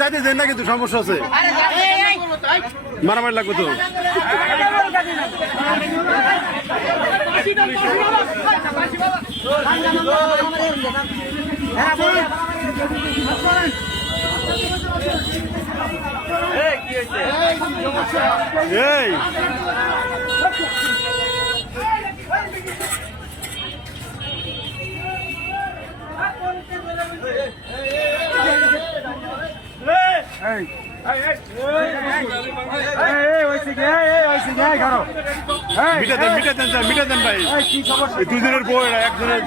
যাইতে দেন না, কিন্তু সমস্যা আছে, মারামারি লাগবে তো। এই মিটা দেন ভাই, দুজনের বই একজনের।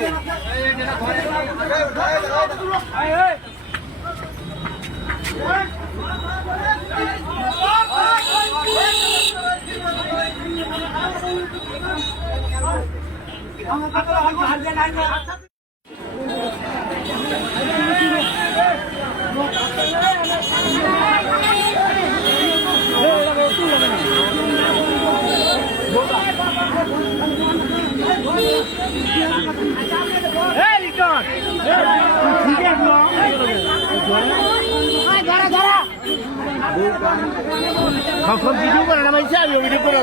ভিডিও করে না মাইছে, আমি ভিডিও করে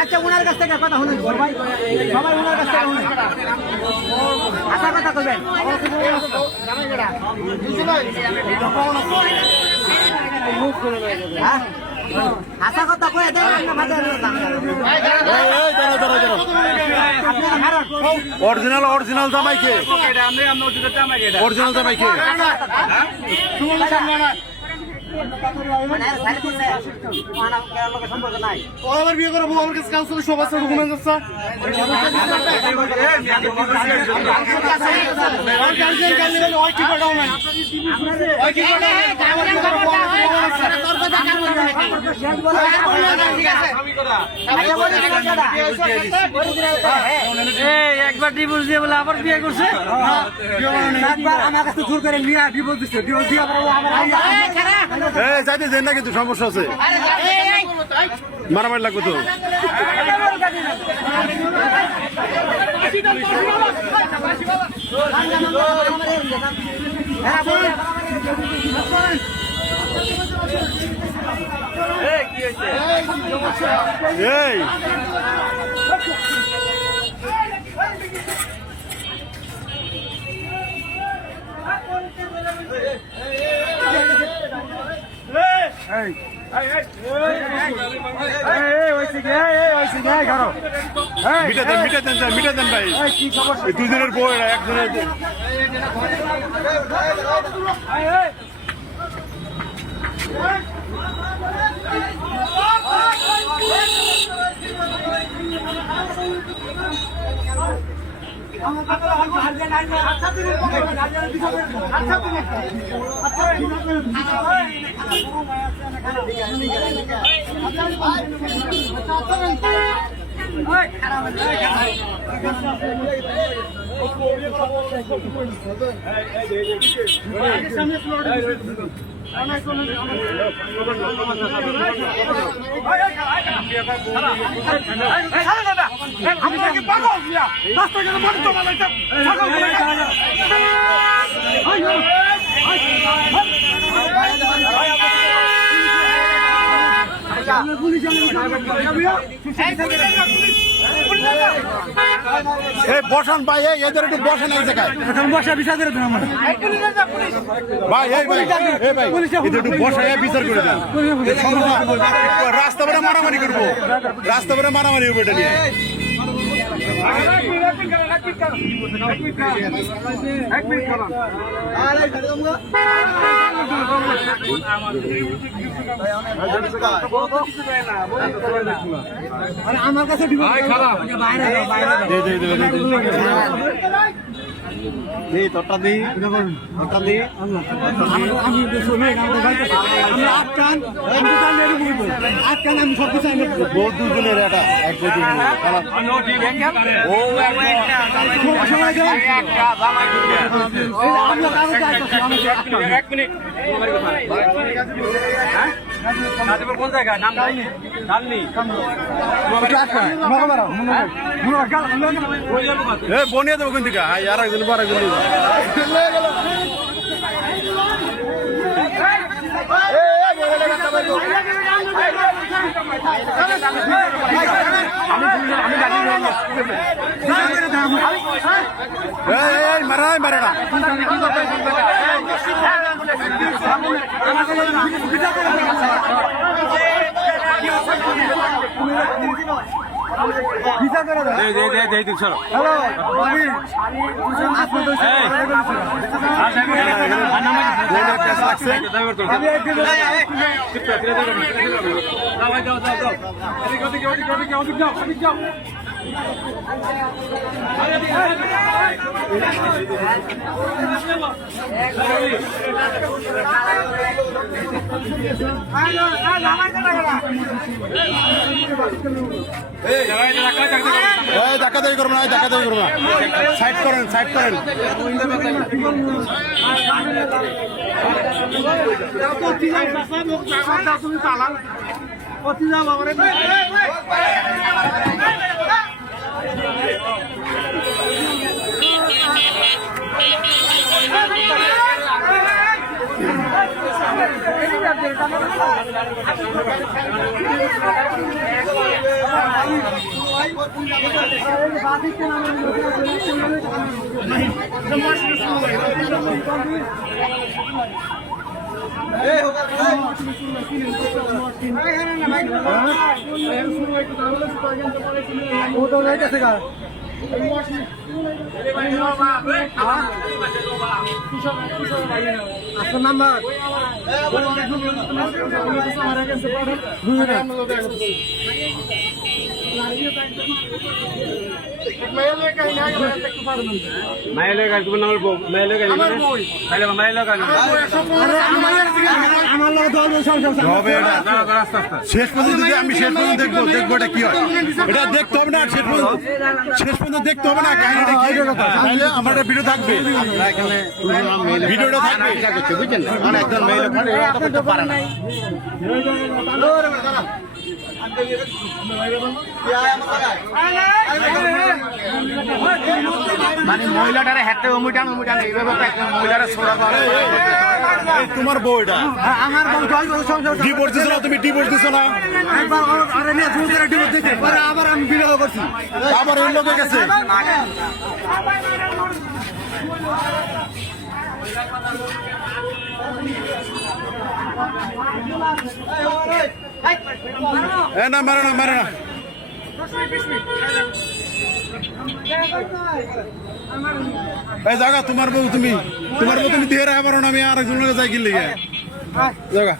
আচ্ছা, ওনার কাছ থেকে কথা শুনুন, সবাই ওনার কাছ থেকে শুনুন, আশা কথা করবেন। আশা কথা কয়ে দেন, অরিজিনাল অরিজিনাল জামাইকে, অরিজিনাল জামাইকে আমার বিয়ে করবো, আমার কাছে কাউন্সিলের সব আছে, ডকুমেন্ট আছে। একবার ডিভোর্স দিয়ে বলে আবার বিয়ে করছে, আমার কাছে জোর করে নিয়ে ডিভোর্স দিচ্ছে, ডিভোর্স দিয়ে যাইতে দেন না, কিন্তু সমস্যা আছে, মারামারি লাগবে তো। এই মিটা দেন ভাই, দুজনের বই একজনের। বসান ভাই, এদের একটু বসেন এক জায়গায়, বসা বিচার করে দেন আমার ভাই। ভাই এদের একটু বসা বিচার করে দেন, রাস্তা বেড়ে মারামারি করবো, রাস্তা বেড়ে মারামারি হবে এটা নিয়ে। আমার কাছে দি তোরটা দি তোরটা দি আমি আটকান আমি সব কিছু বহুত দুজনের এটা এক কোন জায়গায় নাম ডালনি বনিয়ে দেবো কোন থেকে আর একজন বড় একজন মারা মারা না ধাক্কা দাবি করবো না ধাক্কা দাবি করবো না সাইড করেন সাইড করেন নাম্বার মাইলে গাছ তোমার নাম মাইলে গাছ মাইলে গাছ আমার লোক হবে এটা শেষ পর্যন্ত যদি আমি শেষ পর্যন্ত দেখবো দেখবো এটা কি হয় এটা দেখতে হবে না শেষ পর্যন্ত দেখতে হবে না কাহিনীটা কি তাহলে আমার একটা ভিডিও থাকবে ভিডিওটা থাকবে বুঝছেন মানে একদম মেইল করতে পারে না মানে মহিলাটারে হাতে অমুটান এইভাবে মহিলারা ছোড়া তোমার বউ এটা আমার বউ ডিভোর্স দিছো না তুমি ডিভোর্স দিছো না একবার আরে নিয়ে শুরু করে ডিভোর্স দিতে পরে আবার আমি বিবাহ করছি আবার এই লোকের কাছে না মারে না মারে না এই জায়গা তোমার বউ তুমি দিয়ে রাখা পারো না আমি আর একজনের যাই কিনলে জায়গা